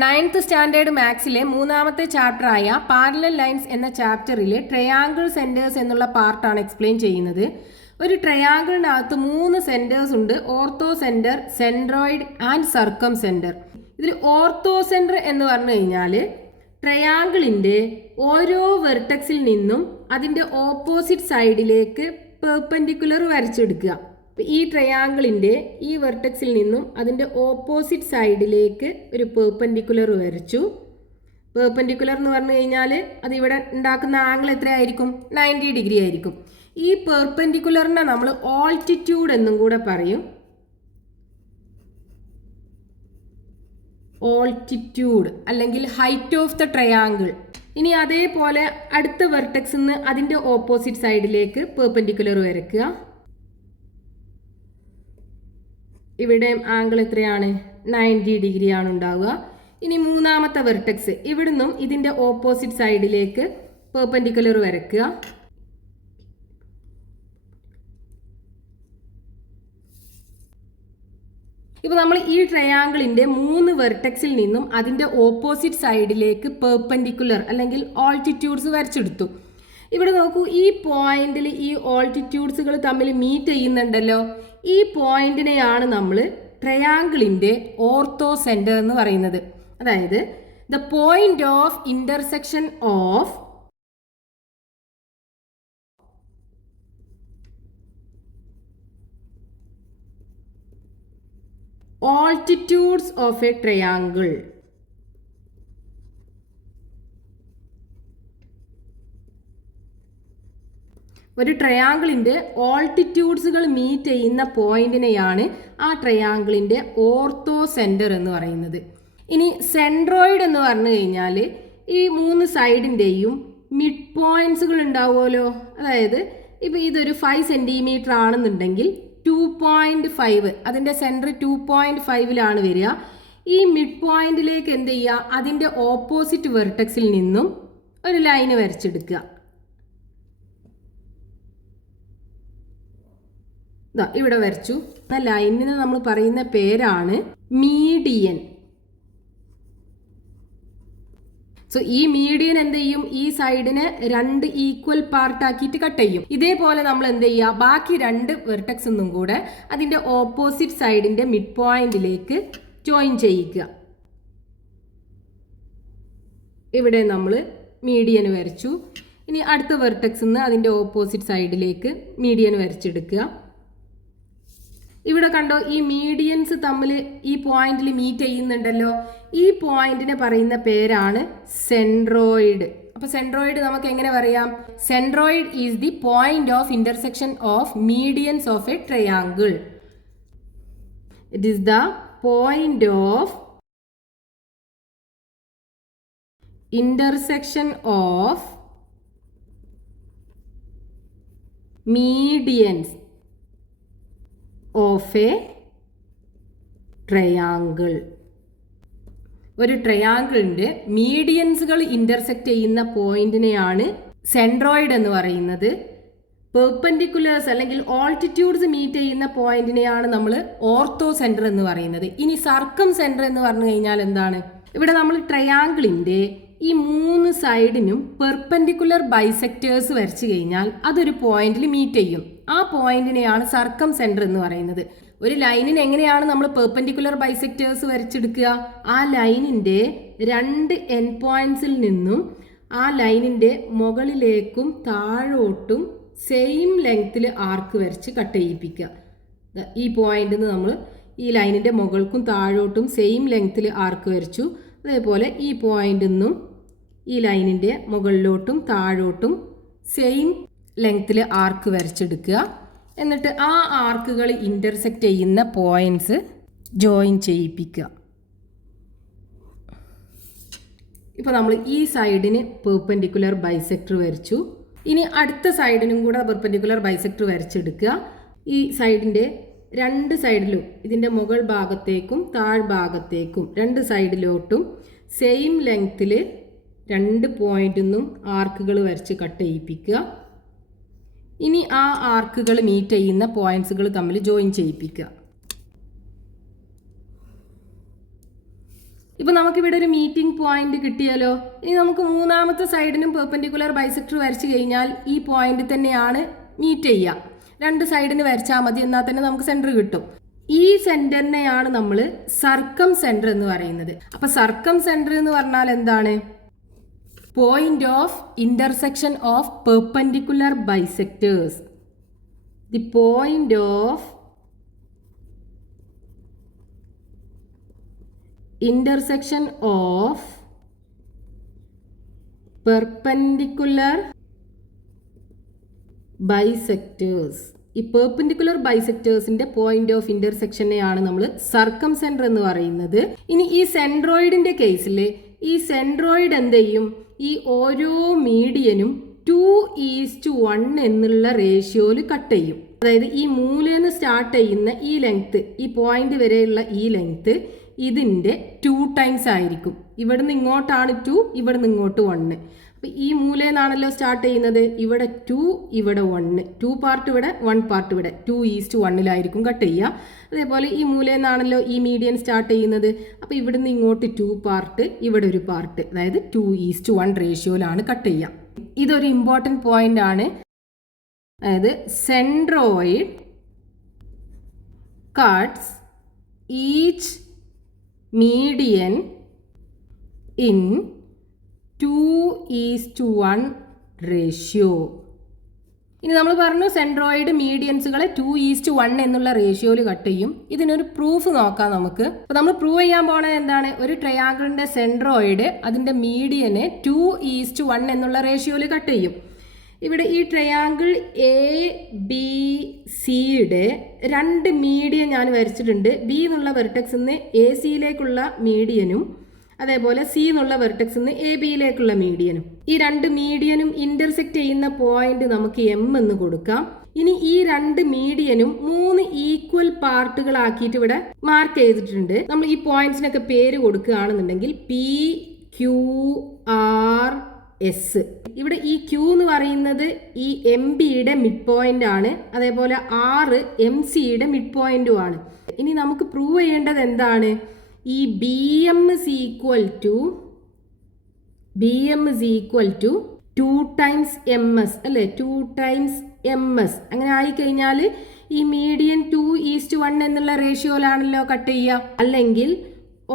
9th standard മാത്സിലെ മൂന്നാമത്തെ ചാപ്റ്ററായ parallel lines എന്ന ചാപ്റ്ററിലെ triangle centres എന്നുള്ള പാർട്ടാണ് എക്സ്പ്ലെയിൻ ചെയ്യുന്നത്. ഒരു ട്രയാങ്കിളിനകത്ത് 3 സെന്റേഴ്സ് ഉണ്ട്: orthocentre, centroid and circumcentre. ഇതിൽ ഓർത്തോ സെന്റർ എന്ന് പറഞ്ഞു കഴിഞ്ഞാൽ ട്രയാങ്കിളിൻ്റെ ഓരോ വെർട്ടെക്സിൽ നിന്നും അതിൻ്റെ ഓപ്പോസിറ്റ് സൈഡിലേക്ക് പെർപെൻഡിക്കുലർ വരച്ചെടുക്കുക. ഈ ട്രയാങ്കിളിൻ്റെ ഈ വെർട്ടെക്സിൽ നിന്നും അതിൻ്റെ ഓപ്പോസിറ്റ് സൈഡിലേക്ക് ഒരു പെർപെൻഡിക്കുലർ വരച്ചു. പെർപെൻഡിക്കുലർ എന്ന് പറഞ്ഞു കഴിഞ്ഞാൽ അതിവിടെ ഉണ്ടാക്കുന്ന ആംഗിൾ എത്രയായിരിക്കും? 90 ഡിഗ്രി ആയിരിക്കും. ഈ പെർപെൻഡിക്കുലറിനെ നമ്മൾ ഓൾട്ടിറ്റ്യൂഡ് എന്നും കൂടെ പറയും. ഓൾട്ടിറ്റ്യൂഡ് അല്ലെങ്കിൽ ഹൈറ്റ് ഓഫ് ദ ട്രയാങ്കിൾ. ഇനി അതേപോലെ അടുത്ത വെർട്ടെക്സിൽ നിന്ന് അതിൻ്റെ ഓപ്പോസിറ്റ് സൈഡിലേക്ക് പെർപെൻഡിക്കുലർ വരയ്ക്കുക. ഇവിടെ ആംഗിൾ എത്രയാണ്? 90 ഡിഗ്രി ആണ് ഉണ്ടാവുക. ഇനി മൂന്നാമത്തെ വെർട്ടെക്സ് ഇവിടുന്നും ഇതിൻ്റെ ഓപ്പോസിറ്റ് സൈഡിലേക്ക് പെർപെൻഡിക്കുലർ വരയ്ക്കുക. ഇപ്പോൾ നമ്മൾ ഈ ട്രയാങ്കിളിൻ്റെ 3 വെർട്ടെക്സിൽ നിന്നും അതിൻ്റെ ഓപ്പോസിറ്റ് സൈഡിലേക്ക് പെർപെൻഡിക്കുലർ അല്ലെങ്കിൽ ഓൾട്ടിറ്റ്യൂഡ്സ് വരച്ചെടുത്തു. ഇവിടെ നോക്കൂ, ഈ പോയിന്റിൽ ഈ ഓൾട്ടിറ്റ്യൂഡ്സുകൾ തമ്മിൽ മീറ്റ് ചെയ്യുന്നുണ്ടല്ലോ. ഈ പോയിന്റിനെയാണ് നമ്മൾ ട്രയാങ്കിളിൻ്റെ ഓർത്തോ സെന്റർ എന്ന് പറയുന്നത്. അതായത് the point of intersection of altitudes of A triangle. ഒരു ട്രയാങ്കിളിൻ്റെ ഓൾട്ടിറ്റ്യൂഡ്സുകൾ മീറ്റ് ചെയ്യുന്ന പോയിന്റിനെയാണ് ആ ട്രയാങ്കിളിൻ്റെ ഓർത്തോ സെന്റർ എന്ന് പറയുന്നത്. ഇനി സെൻട്രോയിഡ് എന്ന് പറഞ്ഞു കഴിഞ്ഞാൽ ഈ 3 സൈഡിൻ്റെയും മിഡ് പോയിന്റ്സുകൾ ഉണ്ടാവുമല്ലോ. അതായത് ഇപ്പോൾ ഇതൊരു 5 സെൻറ്റിമീറ്റർ ആണെന്നുണ്ടെങ്കിൽ 2.5 അതിൻ്റെ സെൻറ്റർ 2.5ലാണ് വരിക. ഈ മിഡ് പോയിന്റിലേക്ക് എന്ത് ചെയ്യുക? അതിൻ്റെ ഓപ്പോസിറ്റ് വെർട്ടെക്സിൽ നിന്നും ഒരു ലൈന് വരച്ചെടുക്കുക. ഇവിടെ വരച്ചു. ആ ലൈനിന് നമ്മൾ പറയുന്ന പേരാണ് മീഡിയൻ. സോ ഈ മീഡിയൻ എന്ത് ചെയ്യും? ഈ സൈഡിനെ 2 ഈക്വൽ പാർട്ടാക്കിയിട്ട് കട്ട് ചെയ്യും. ഇതേപോലെ നമ്മൾ എന്ത് ചെയ്യുക? ബാക്കി 2 വെർട്ടെക്സ് ഒന്നും കൂടെ അതിൻ്റെ ഓപ്പോസിറ്റ് സൈഡിൻ്റെ മിഡ് പോയിന്റിലേക്ക് ജോയിൻ ചെയ്യിക്കുക. ഇവിടെ നമ്മൾ മീഡിയൻ വരച്ചു. ഇനി അടുത്ത വെർട്ടെക്സ് നിന്ന് അതിൻ്റെ ഓപ്പോസിറ്റ് സൈഡിലേക്ക് മീഡിയൻ വരച്ചെടുക്കുക. ഇവിടെ കണ്ടോ, ഈ മീഡിയൻസ് തമ്മിൽ ഈ പോയിന്റിൽ മീറ്റ് ചെയ്യുന്നുണ്ടല്ലോ. ഈ പോയിന്റിനെ പറയുന്ന പേരാണ് സെൻട്രോയിഡ്. അപ്പൊ സെൻട്രോയിഡ് നമുക്ക് എങ്ങനെ പറയാം? Centroid is the point of intersection of medians of A triangle. It is the point of intersection of medians of A triangle. ഒരു ട്രയാങ്കിളിൻ്റെ മീഡിയൻസുകൾ ഇന്റർസെക്റ്റ് ചെയ്യുന്ന പോയിന്റിനെയാണ് സെൻട്രോയിഡ് എന്ന് പറയുന്നത്. പെർപെൻഡിക്കുലേഴ്സ് അല്ലെങ്കിൽ ഓൾട്ടിറ്റ്യൂഡ്സ് മീറ്റ് ചെയ്യുന്ന പോയിന്റിനെയാണ് നമ്മൾ ഓർത്തോ സെന്റർ എന്ന് പറയുന്നത്. ഇനി സർക്കം സെന്റർ എന്ന് പറഞ്ഞു കഴിഞ്ഞാൽ എന്താണ്? ഇവിടെ നമ്മൾ ട്രയാങ്കിളിൻ്റെ ഈ 3 സൈഡിനും പെർപെൻഡിക്കുലർ ബൈസെക്ടേഴ്സ് വരച്ചു കഴിഞ്ഞാൽ അതൊരു പോയിന്റിൽ മീറ്റ് ചെയ്യും. ആ പോയിന്റിനെയാണ് സർക്കം സെന്റർ എന്ന് പറയുന്നത്. ഒരു ലൈനിന് എങ്ങനെയാണ് നമ്മൾ പെർപെൻഡിക്കുലർ ബൈസെക്ടേഴ്സ് വരച്ചെടുക്കുക? ആ ലൈനിൻ്റെ 2 എൻഡ് പോയിന്റ്സിൽ നിന്നും ആ ലൈനിൻ്റെ മുകളിലേക്കും താഴോട്ടും സെയിം ലെങ്ത്തിൽ ആർക്ക് വരച്ച് കട്ട് ചെയ്യിപ്പിക്കുക. ഈ പോയിന്റിൽ നിന്ന് നമ്മൾ ഈ ലൈനിൻ്റെ മുകൾക്കും താഴോട്ടും സെയിം ലെങ്ത്തിൽ ആർക്ക് വരച്ചു. അതേപോലെ ഈ പോയിന്റിൽ നിന്നും ഈ ലൈനിൻ്റെ മുകളിലോട്ടും താഴോട്ടും സെയിം ലെങ്ത്തിൽ ആർക്ക് വരച്ചെടുക്കുക. എന്നിട്ട് ആ ആർക്കുകൾ ഇൻ്റർസെക്റ്റ് ചെയ്യുന്ന പോയിൻറ്റ്സ് ജോയിൻ ചെയ്യിപ്പിക്കുക. ഇപ്പോൾ നമ്മൾ ഈ സൈഡിന് പെർപെൻഡിക്കുലർ ബൈസെക്ടർ വരച്ചു. ഇനി അടുത്ത സൈഡിനും കൂടെ പെർപെൻഡിക്കുലർ ബൈസെക്ടർ വരച്ചെടുക്കുക. ഈ സൈഡിൻ്റെ 2 സൈഡിലും ഇതിൻ്റെ മുകൾ ഭാഗത്തേക്കും താഴ്ഭാഗത്തേക്കും 2 സൈഡിലോട്ടും സെയിം ലെങ്ത്തിൽ 2 പോയിന്റിൽ നിന്നും ആർക്കുകൾ വരച്ച് കട്ട് ചെയ്യിപ്പിക്കുക. ഇനി ആ ആർക്കുകൾ മീറ്റ് ചെയ്യുന്ന പോയിന്റ്സുകൾ തമ്മിൽ ജോയിൻ ചെയ്യിപ്പിക്കുക. ഇപ്പൊ നമുക്കിവിടെ ഒരു മീറ്റിംഗ് പോയിന്റ് കിട്ടിയല്ലോ. ഇനി നമുക്ക് മൂന്നാമത്തെ സൈഡിനും പെർപെൻഡിക്കുലർ ബൈസെക്ടർ വരച്ചു കഴിഞ്ഞാൽ ഈ പോയിന്റ് തന്നെയാണ് മീറ്റ് ചെയ്യുക. രണ്ട് സൈഡിന് വരച്ചാൽ മതി, എന്നാൽ തന്നെ നമുക്ക് സെന്റർ കിട്ടും. ഈ സെന്ററിനെയാണ് നമ്മൾ സർക്കം സെന്റർ എന്ന് പറയുന്നത്. അപ്പൊ സർക്കം സെന്റർ എന്ന് പറഞ്ഞാൽ എന്താണ്? Point of intersection of perpendicular bisectors. The point of intersection of perpendicular bisectors. ഈ പെർപെൻഡിക്കുലർ ബൈസെക്ടേഴ്സിന്റെ പോയിന്റ് ഓഫ് ഇന്റർസെക്ഷനെയാണ് നമ്മൾ സർക്കം സെന്റർ എന്ന് പറയുന്നത്. ഇനി ഈ സെൻട്രോയിഡിന്റെ കേസിൽ ഈ സെൻട്രോയിഡ് എന്ത് ചെയ്യും? ഈ ഓരോ മീഡിയനും 2:1 എന്നുള്ള റേഷ്യോയിൽ കട്ട് ചെയ്യും. അതായത് ഈ മൂലന്ന് സ്റ്റാർട്ട് ചെയ്യുന്ന ഈ ലെങ്ത്, ഈ പോയിന്റ് വരെയുള്ള ഈ ലെങ്ത് ഇതിന്റെ 2 ടൈംസ് ആയിരിക്കും. ഇവിടുന്ന് ഇങ്ങോട്ടാണ് 2, ഇവിടുന്ന് ഇങ്ങോട്ട് 1. അപ്പൊ ഈ മൂലന്നാണല്ലോ സ്റ്റാർട്ട് ചെയ്യുന്നത്. ഇവിടെ 2, ഇവിടെ 1, 2 പാർട്ട് ഇവിടെ, 1 പാർട്ട് ഇവിടെ, 2:1 കട്ട് ചെയ്യുക. അതേപോലെ ഈ മൂലന്നാണല്ലോ ഈ മീഡിയൻ സ്റ്റാർട്ട് ചെയ്യുന്നത്. അപ്പൊ ഇവിടുന്ന് ഇങ്ങോട്ട് 2 പാർട്ട്, ഇവിടെ ഒരു പാർട്ട്, അതായത് 2:1 റേഷ്യോയിലാണ് കട്ട് ചെയ്യുക. ഇതൊരു ഇമ്പോർട്ടൻറ്റ് പോയിന്റ് ആണ്. അതായത് centroid cuts each median in 2:1 ratio. ഇനി നമ്മൾ പറഞ്ഞു സെൻട്രോയിഡ് മീഡിയൻസുകളെ 2:1 എന്നുള്ള റേഷ്യോയിൽ കട്ട് ചെയ്യും. ഇതിനൊരു പ്രൂഫ് നോക്കാം നമുക്ക്. അപ്പോൾ നമ്മൾ പ്രൂവ് ചെയ്യാൻ പോണത് എന്താണ്? ഒരു ട്രയാങ്കിളിന്റെ സെൻട്രോയിഡ് അതിന്റെ മീഡിയനെ 2:1 എന്നുള്ള റേഷ്യോയിൽ കട്ട് ചെയ്യും. ഇവിടെ ഈ ട്രയാങ്കിൾ ABCയുടെ 2 മീഡിയൻ ഞാൻ വരച്ചിട്ടുണ്ട്. ബി എന്നുള്ള വെർട്ടെക്സിൽ നിന്ന് AC-യിലേക്കുള്ള മീഡിയനും അതേപോലെ സി എന്നുള്ള വെർട്ടെക്സിൽ നിന്ന് AB-യിലേക്കുള്ള മീഡിയനും. ഈ 2 മീഡിയനും ഇന്റർസെക്ട് ചെയ്യുന്ന പോയിന്റ് നമുക്ക് M എന്ന് കൊടുക്കാം. ഇനി ഈ 2 മീഡിയനും 3 ഈക്വൽ പാർട്ടുകളാക്കിയിട്ട് ഇവിടെ മാർക്ക് ചെയ്തിട്ടുണ്ട്. നമ്മൾ ഈ പോയിന്റ്സിനൊക്കെ പേര് കൊടുക്കുകയാണെന്നുണ്ടെങ്കിൽ PQRS. ഇവിടെ ഈ Q എന്ന് പറയുന്നത് ഈ MBയുടെ മിഡ് പോയിന്റ് ആണ്. അതേപോലെ R MCയുടെ മിഡ് പോയിന്റും ആണ്. ഇനി നമുക്ക് പ്രൂവ് ചെയ്യേണ്ടത് എന്താണ്? ഈ BM is equal to 2 times MS അല്ലേ? 2 times MS. അങ്ങനെ ആയിക്കഴിഞ്ഞാൽ ഈ മീഡിയൻ 2:1 എന്നുള്ള റേഷ്യോയിലാണല്ലോ കട്ട് ചെയ്യുക. അല്ലെങ്കിൽ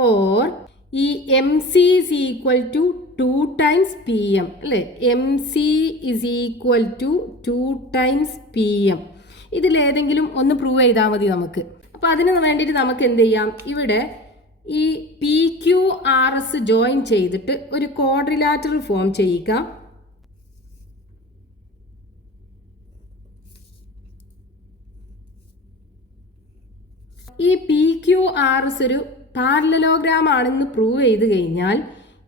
ഓർ ഈ MC is equal to 2 times PM അല്ലേ? MC is equal to 2 times PM. ഇതിലേതെങ്കിലും ഒന്ന് പ്രൂവ് ചെയ്താൽ മതി നമുക്ക്. അപ്പോൾ അതിന് വേണ്ടിയിട്ട് നമുക്ക് എന്ത് ചെയ്യാം? ഇവിടെ ഈ PQRS ജോയിൻ ചെയ്തിട്ട് ഒരു ക്വാഡ്രിലാറ്ററൽ ഫോം ചെയ്യുക. ഈ PQRS ഒരു പാരലലോഗ്രാം ആണെന്ന് പ്രൂവ് ചെയ്ത് കഴിഞ്ഞാൽ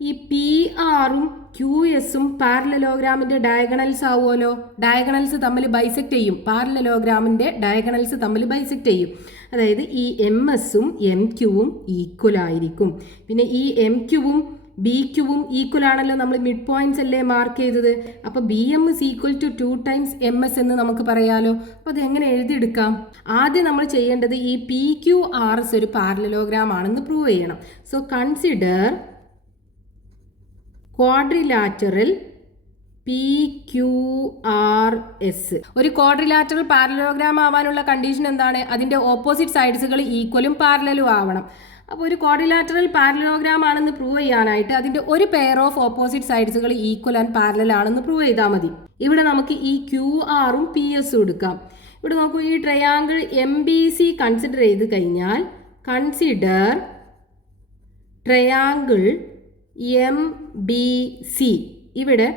ഈ PRും QSും പാരലലോഗ്രാമിന്റെ ഡയഗണൽസ് ആവുമല്ലോ. ഡയഗണൽസ് തമ്മിൽ ബൈസെക്ട് ചെയ്യും. പാരലലോഗ്രാമിന്റെ ഡയഗണൽസ് തമ്മിൽ ബൈസെക്ട് ചെയ്യും. അതായത് ഈ MSും MQവും ഈക്വൽ ആയിരിക്കും. പിന്നെ ഈ MQവും BQവും ഈക്വൽ ആണല്ലോ, നമ്മൾ മിഡ് പോയിന്റ്സ് അല്ലേ മാർക്ക് ചെയ്തത്. അപ്പോൾ BM is equal to 2 times MS എന്ന് നമുക്ക് പറയാലോ. അപ്പോൾ അത് എങ്ങനെ എഴുതിയെടുക്കാം? ആദ്യം നമ്മൾ ചെയ്യേണ്ടത് ഈ PQRS ഒരു പാരലലോഗ്രാം ആണെന്ന് പ്രൂവ് ചെയ്യണം. So consider quadrilateral PQRS. ഒരു ക്വാഡ്രിലാറ്ററൽ പാരലലോഗ്രാം ആവാനുള്ള കണ്ടീഷൻ എന്താണ്? അതിന്റെ ഓപ്പോസിറ്റ് സൈഡ്സുകൾ ഈക്വലും പാരലലും ആവണം. അപ്പോൾ ഒരു ക്വാഡ്രിലാറ്ററൽ പാരലലോഗ്രാം ആണെന്ന് പ്രൂവ് ചെയ്യാനായിട്ട് അതിന്റെ ഒരു പെയർ ഓഫ് ഓപ്പോസിറ്റ് സൈഡ്സുകൾ ഈക്വൽ ആൻഡ് പാരലൽ ആണെന്ന് പ്രൂവ് ചെയ്താൽ മതി. ഇവിടെ നമുക്ക് ഈ QRും PSും എടുക്കാം. ഇവിടെ നോക്കൂ, ഈ ട്രയാങ്കിൾ MBC കൺസിഡർ ചെയ്ത് കഴിഞ്ഞാൽ കൺസിഡർ ട്രയാങ്കിൾ MBC. ഇവിടെ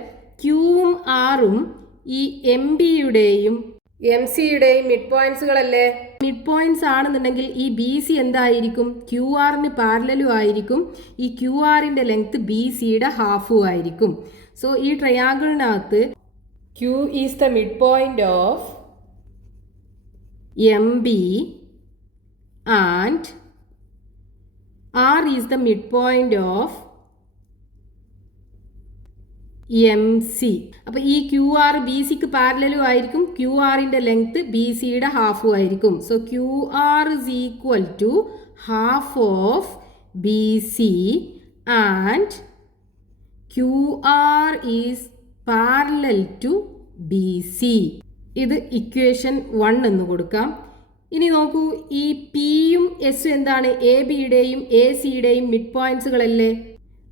Qവും Rും ഈ MBയുടെയും MCയുടെയും മിഡ് പോയിന്റ്സുകളല്ലേ? മിഡ് പോയിന്റ്സ് ആണെന്നുണ്ടെങ്കിൽ ഈ BC എന്തായിരിക്കും? QRന് പാരലലും ആയിരിക്കും. ഈ QRന്റെ ലെങ്ത് BCയുടെ ഹാഫും ആയിരിക്കും. സോ ഈ ട്രയാങ്കിളിനകത്ത് Q is the mid point of MB and R is the mid point of MC. അപ്പോൾ ഈ QR BCക്ക് പാരലലും ആയിരിക്കും. QRന്റെ ലെങ്ത് BCയുടെ ഹാഫും ആയിരിക്കും. So QR is equal to half of BC and Q R is parallel to B C. ഇത് equation 1 എന്ന് കൊടുക്കാം. ഇനി നോക്കൂ, ഈ പിയും എസും എന്താണ്? എ ബിയുടെയും എ സിയുടെയും മിഡ് പോയിന്റ്സുകളല്ലേ.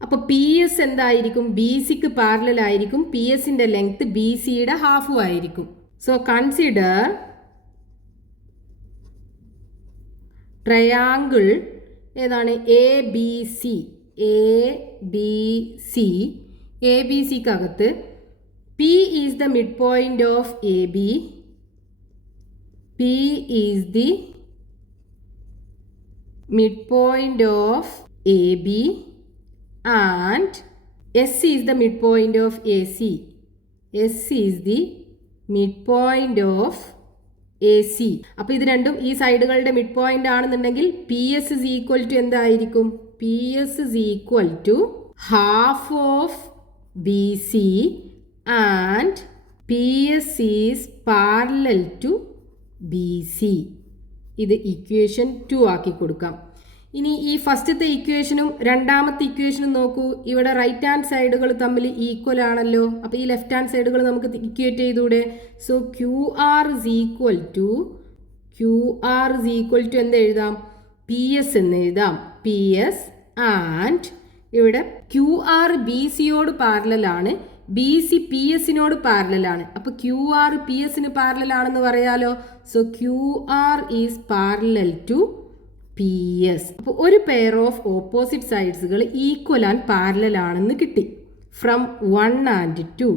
അപ്പോൾ പി എസ് എന്തായിരിക്കും? ബി സിക്ക് പാരലൽ ആയിരിക്കും. പി എസിന്റെ ലെങ്ത് ബി സിയുടെ ഹാഫും ആയിരിക്കും. സോ കൺസിഡർ ട്രയാങ്കിൾ ഏതാണ്? A B C. A B C. A B സിക്കകത്ത് P is the mid point of A B. P is the mid point of A B and S is the midpoint of AC. S is the midpoint of AC. അപ്പോൾ ഇത് രണ്ടും ഈ സൈഡുകളുടെ mid point ആണെന്നുണ്ടെങ്കിൽ P S is equal to എന്തായിരിക്കും? P S is equal to half of B C and P S is parallel to B C. ഇത് equation 2 ആക്കി കൊടുക്കാം. ഇനി ഈ ഫസ്റ്റത്തെ ഇക്വേഷനും രണ്ടാമത്തെ ഇക്വേഷനും നോക്കൂ. ഇവിടെ റൈറ്റ് ഹാൻഡ് സൈഡുകൾ തമ്മിൽ ഈക്വൽ ആണല്ലോ. അപ്പോൾ ഈ ലെഫ്റ്റ് ഹാൻഡ് സൈഡുകൾ നമുക്ക് ഇക്വേറ്റ് ചെയ്തൂടെ? So Q R is equal to എന്ത് എഴുതാം? പി എസ് എന്ന് എഴുതാം. പി എസ് ആൻഡ് ഇവിടെ ക്യു ആർ ബി സിയോട് പാരലലാണ്, ബി സി പി എസിനോട് പാരലലാണ്. അപ്പോൾ ക്യു ആർ പി എസിന് പാരലലാണെന്ന് പറയാലോ. So Q R is parallel to P S. അപ്പോൾ ഒരു പെയർ ഓഫ് ഓപ്പോസിറ്റ് സൈഡ്സുകൾ ഈക്വൽ ആൻഡ് പാരലൽ ആണെന്ന് കിട്ടി ഫ്രം 1 and 2.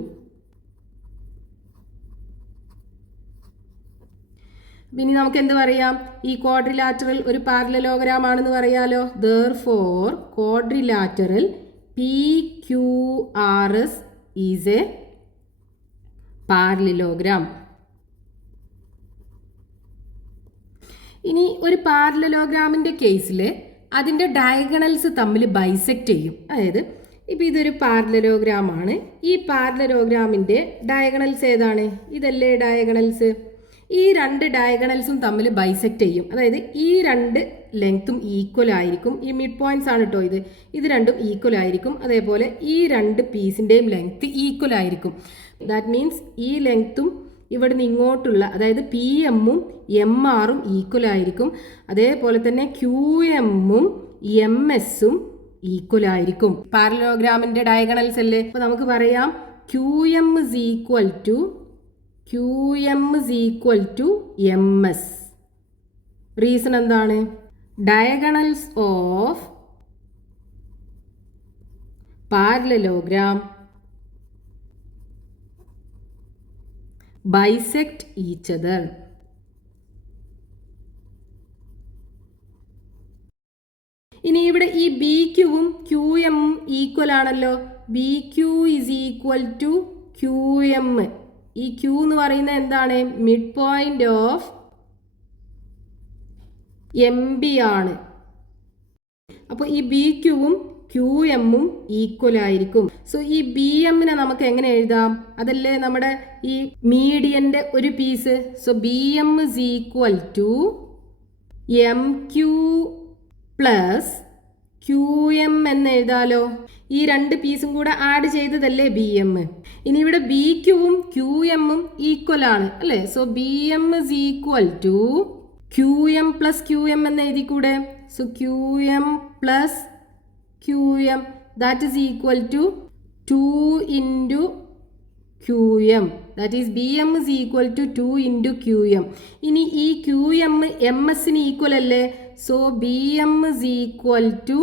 ഇനി നമുക്ക് എന്ത് പറയാം? ഈ ക്വാഡ്രിലാറ്ററൽ ഒരു പാരലലോഗ്രാം ആണെന്ന് പറയാലോ. Therefore quadrilateral P Q R S is a parallelogram. ഇനി ഒരു പാരലലോഗ്രാമിൻ്റെ കേസിൽ അതിൻ്റെ ഡയഗണൽസ് തമ്മിൽ ബൈസെക്റ്റ് ചെയ്യും. അതായത് ഇപ്പോൾ ഇതൊരു പാരലലോഗ്രാം ആണ്. ഈ പാരലലോഗ്രാമിൻ്റെ ഡയഗണൽസ് ഏതാണ്? ഇതല്ലേ ഡയഗണൽസ്. ഈ രണ്ട് ഡയഗണൽസും തമ്മിൽ ബൈസെക്റ്റ് ചെയ്യും. അതായത് ഈ രണ്ട് ലെങ്ത്തും ഈക്വൽ ആയിരിക്കും. ഈ മിഡ് പോയിന്റ്സ് ആണ് കേട്ടോ ഇത് രണ്ടും ഈക്വൽ ആയിരിക്കും. അതേപോലെ ഈ രണ്ട് പീസിൻ്റെയും ലെങ്ത്ത് ഈക്വൽ ആയിരിക്കും. ദാറ്റ് മീൻസ് ഈ ലെങ്ത്തും ഇവിടുന്ന് ഇങ്ങോട്ടുള്ള അതായത് പി എമ്മും എം ആറും ഈക്വൽ ആയിരിക്കും. അതേപോലെ തന്നെ ക്യു എമ്മും എം എസും ഈക്വൽ ആയിരിക്കും. പാരലലോഗ്രാമിൻ്റെ ഡയഗണൽസ് അല്ലേ. അപ്പോൾ നമുക്ക് പറയാം Q M is equal to M S. Reason എന്താണ്? Diagonals of parallelogram bisect each other. ഇനി ഇവിടെ ഈ ബി ക്യൂവും ക്യു എമ്മും ഈക്വൽ ആണല്ലോ. B Q is equal to Q M. ഈ ക്യൂ എന്ന് പറയുന്നത് എന്താണ്? Mid point of M B ആണ്. അപ്പോൾ ഈ ബി ക്യൂവും ക്യു എമ്മും ഈക്വൽ ആയിരിക്കും. സോ ഈ ബി എമ്മിനെ നമുക്ക് എങ്ങനെ എഴുതാം? അതല്ലേ നമ്മുടെ ഈ മീഡിയന്റെ ഒരു piece. So B M is equal to M Q plus Q M എന്ന് എഴുതാലോ. ഈ രണ്ട് പീസും കൂടെ ആഡ് ചെയ്തതല്ലേ ബി എം. ഇനി ഇവിടെ ബി ക്യുവും ക്യു എമ്മും ഈക്വൽ ആണ് അല്ലേ. So B M is equal to Q M plus Q M എന്ന് എഴുതിക്കൂടെ? So Q M plus QM that is equal to 2 into QM. That is BM is equal to 2 into QM. ഇനി ഈ QM MS-ന് equal അല്ലേ. So BM is equal to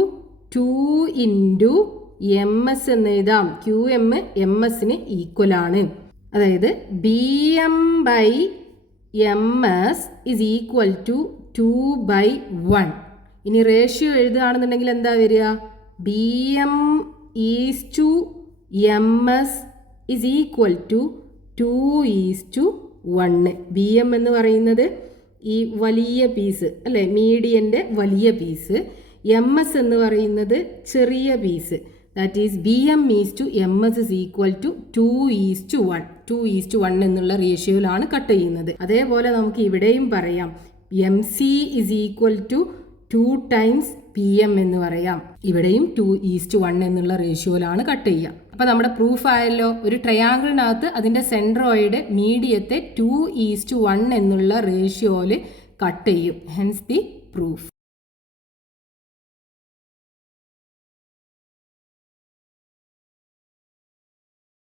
2 into MS എന്ന് എഴുതാം. QM MS-ന് equal ആണ്. അതായത് BM by MS is equal to 2/1. ഇനി ratio എഴുതുകയാണെന്നുണ്ടെങ്കിൽ എന്താ വരിക? BM is to MS is equal to 2:1. BM എന്ന് പറയുന്നത് ഈ വലിയ പീസ് അല്ലേ, മീഡിയൻ്റെ വലിയ പീസ്. MS എന്ന് പറയുന്നത് ചെറിയ piece. That is BM is to MS is equal to 2:1. 2:1 എന്നുള്ള റേഷ്യോയിലാണ് കട്ട് ചെയ്യുന്നത്. അതേപോലെ നമുക്ക് ഇവിടെയും പറയാം MC is equal to 2 times PM എന്ന് പറയാം. ഇവിടെയും 2:1 എന്നുള്ള റേഷ്യോയിലാണ് കട്ട് ചെയ്യുക. അപ്പോൾ നമ്മുടെ പ്രൂഫ് ആയല്ലോ. ഒരു ട്രയാങ്കിളിനകത്ത് അതിൻ്റെ സെൻട്രോയിഡ് മീഡിയത്തെ 2:1 എന്നുള്ള റേഷ്യോയിൽ കട്ട് ചെയ്യും. Hence the proof.